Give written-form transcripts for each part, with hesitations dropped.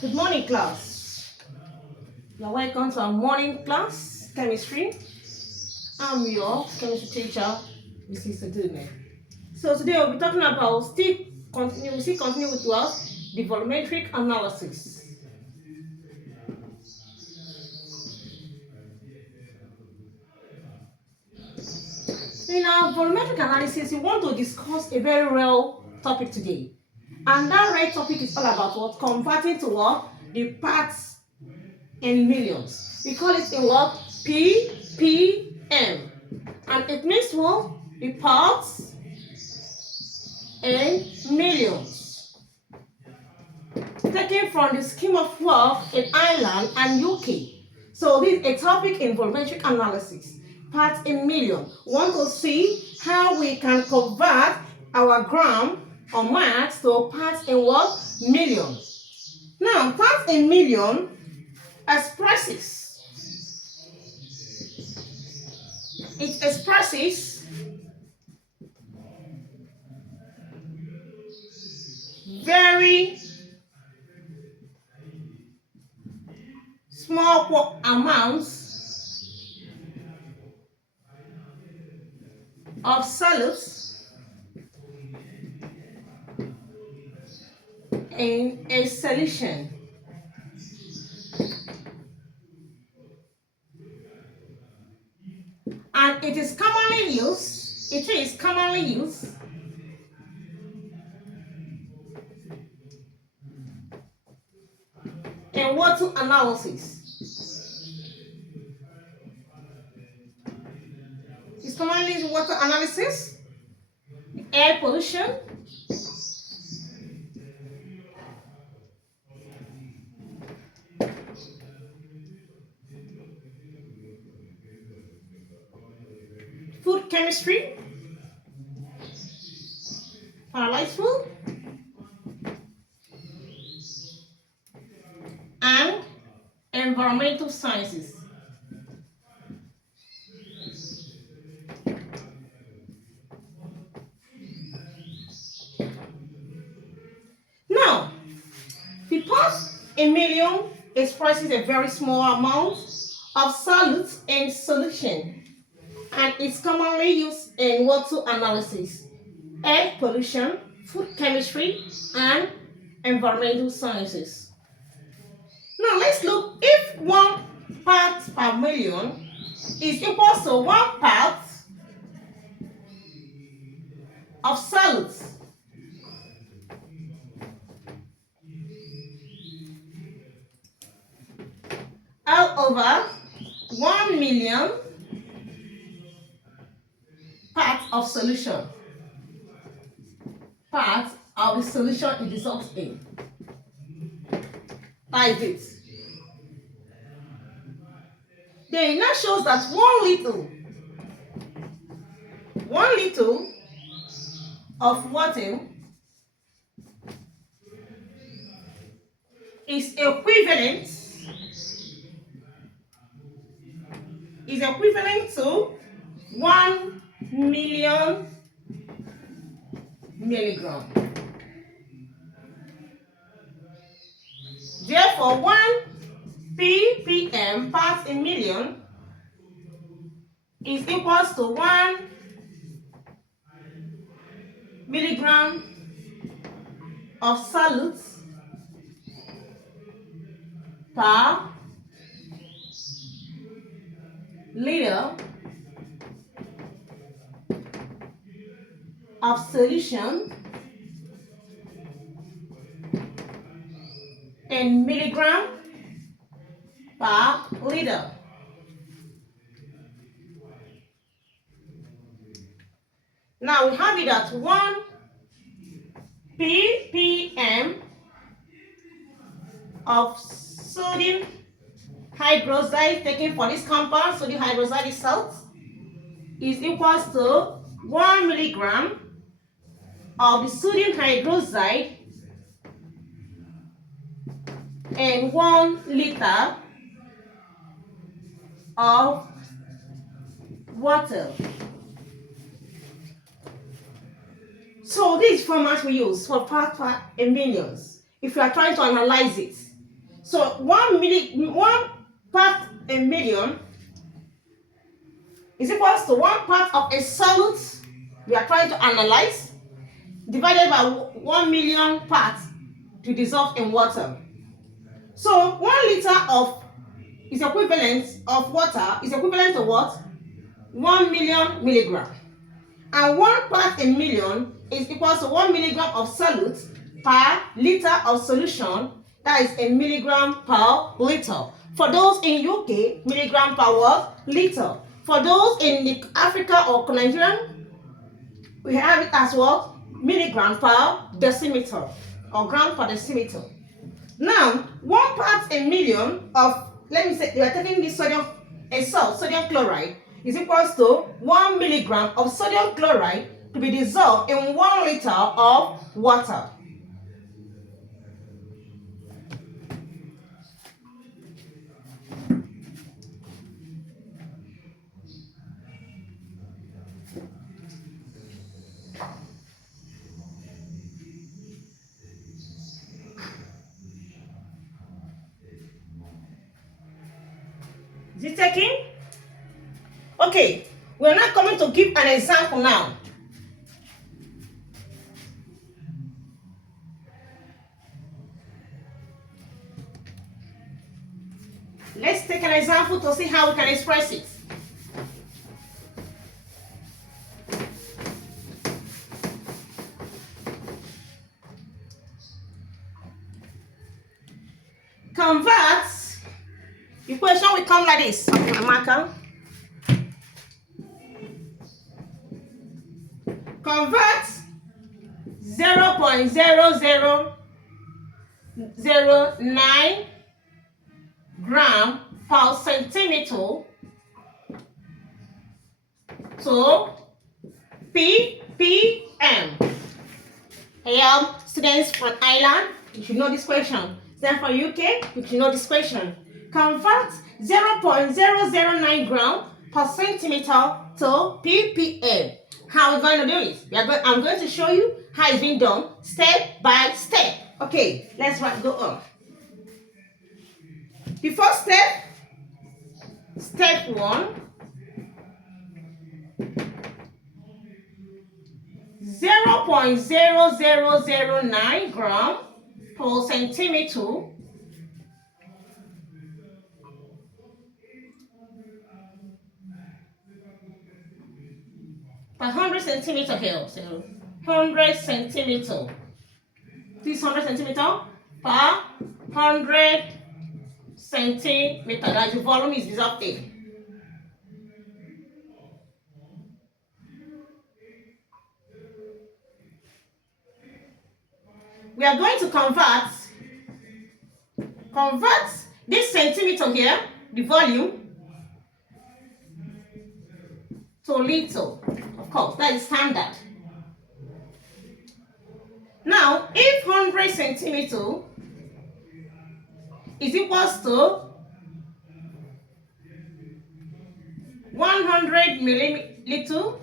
Good morning, class. You're welcome to our morning class, chemistry. I'm your chemistry teacher, Mrs. Adume. So today we'll be talking about continue with us the volumetric analysis. In our volumetric analysis, we want to discuss a very real topic today. And that real topic is all about what? Converting to what? The parts in millions. We call it in what? ppm. And it means what? The parts in millions. Taken from the scheme of work in Ireland and UK. So this is a topic in volumetric analysis. Parts in million. We want to see how we can convert our gram or mass to parts in what? Million. Now, parts in million expresses very small amounts of solids in a solution. And it is commonly used in water analysis. It's commonly used in water analysis, air pollution, food chemistry, paralyzed food, and environmental sciences. Now, the parts in million expresses a very small amount of solids in solution, and it's commonly used in water analysis, air pollution, food chemistry, and environmental sciences. Now let's look if 1 part per million is equal to 1 part of solids all over 1,000,000 parts of solution. Part of the solution it dissolves in. Like this. Then it now shows that 1 liter of water is equivalent to 1,000,000 milligram. Therefore, 1 ppm parts in million is equals to 1 milligram of solids per liter of solution in milligram per liter. Now we have it at 1 ppm of sodium hydroxide taken for this compound, sodium hydroxide is salt, is equals to 1 milligram of the sodium hydroxide and 1 liter of water. So this format we use for part per millions. If you are trying to analyze it, So 1 part in million is equals to 1 part of a solute we are trying to analyze divided by 1 million parts to dissolve in water. So 1 liter of is equivalent of water is equivalent to what? 1 million milligram. And 1 part in million is equals to 1 milligram of solute per liter of solution. That is a milligram per liter. For those in UK, milligram per what? Liter. For those in the Africa or Nigerian, we have it as what? Milligram per decimeter or gram per decimeter. Now, 1 part in million of, let me say, we are taking this sodium, a salt, sodium chloride, is equals to 1 milligram of sodium chloride to be dissolved in 1 liter of water. Is it taking? Okay, we're now coming to give an example now. Let's take an example to see how we can express it. Convert, equation will come like this. Okay, marker. Convert 0.0009 gram per centimeter to ppm. Students from Ireland, you should know this question. Students from UK, you should know this question. Convert 0.009 gram per centimeter to ppm. How are we going to do it? I'm going to show you how it's being done step by step. Okay, let's go on. The first step, step 1, 0.0009 gram per centimeter per 100 centimeter here. So 100 centimeter. This 100 centimeter per 100 centimeter. That the volume is dissolved in. We are going to convert this centimeter here, the volume, to liter. Of course, that is standard. Now, if 100 centimeter is equals to 100 milliliter,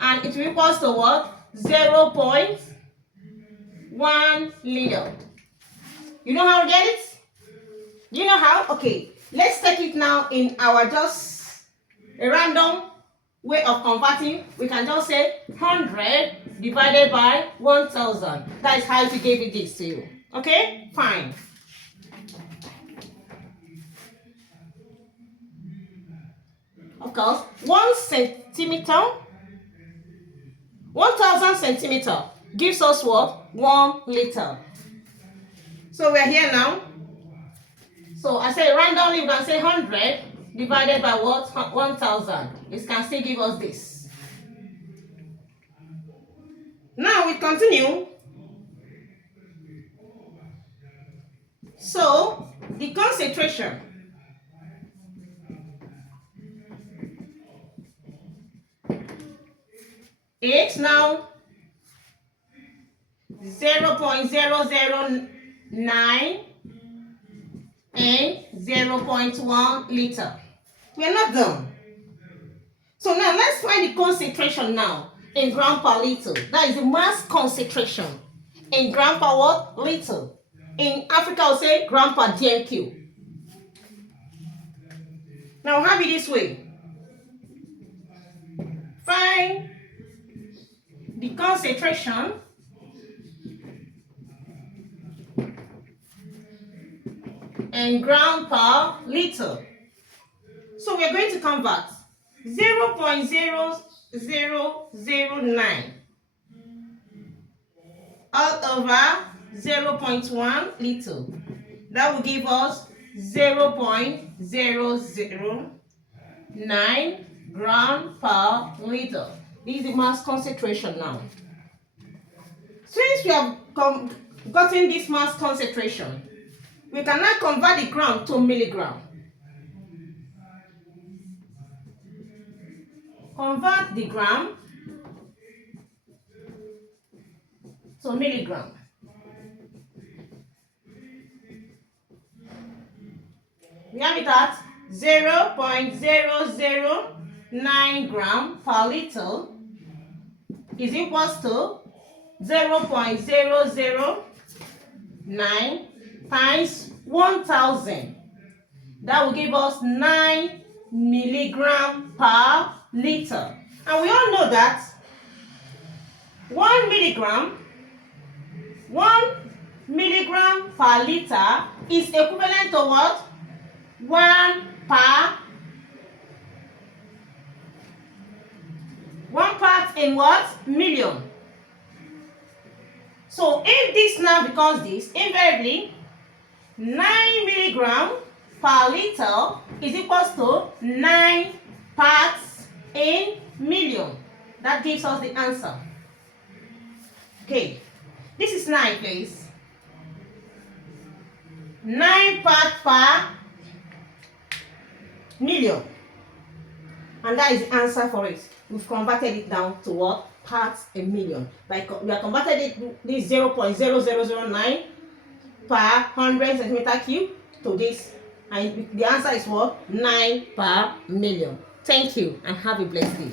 and it equals to what? 0.1 liter. You know how to get it? You know how? Okay, let's take it now in our just a random way of converting. We can just say 100 divided by 1000. That is how to give it this to you. Okay, fine. Of course, 1 centimeter, 1000 centimeter gives us what? 1 liter. So we're here now. So I say randomly, we can say 100 divided by what? 1000. It can still give us this. Now we continue. So the concentration is now 0.009 and 0.1 liter. We are not done. So now let's find the concentration now in gram per liter. That is the mass concentration in gram per what? Liter. In Africa, we'll say gram per dm3. Now have it this way. Find the concentration in gram per liter. So we are going to convert 0.0009 all over 0.1 liter. That will give us 0.009 gram per liter. This is the mass concentration now. Since we have gotten this mass concentration, we can now convert the gram to milligram. Convert the gram to milligram. We have it at 0.009 gram per liter is equals to 0.009 times 1000. That will give us 9 milligram per liter. And we all know that 1 milligram per liter is equivalent to what? 1 part in what? Million. So if this now becomes this, invariably 9 milligram per liter is equals to 9 parts in million. That gives us the answer. Okay, this is 9, please. 9 parts per million. And that is the answer for it. We've converted it down to what? Parts in million. We have converted it this 0.0009 per 100 centimeter cube to this. And the answer is what? 9 per million. Thank you and have a blessed day.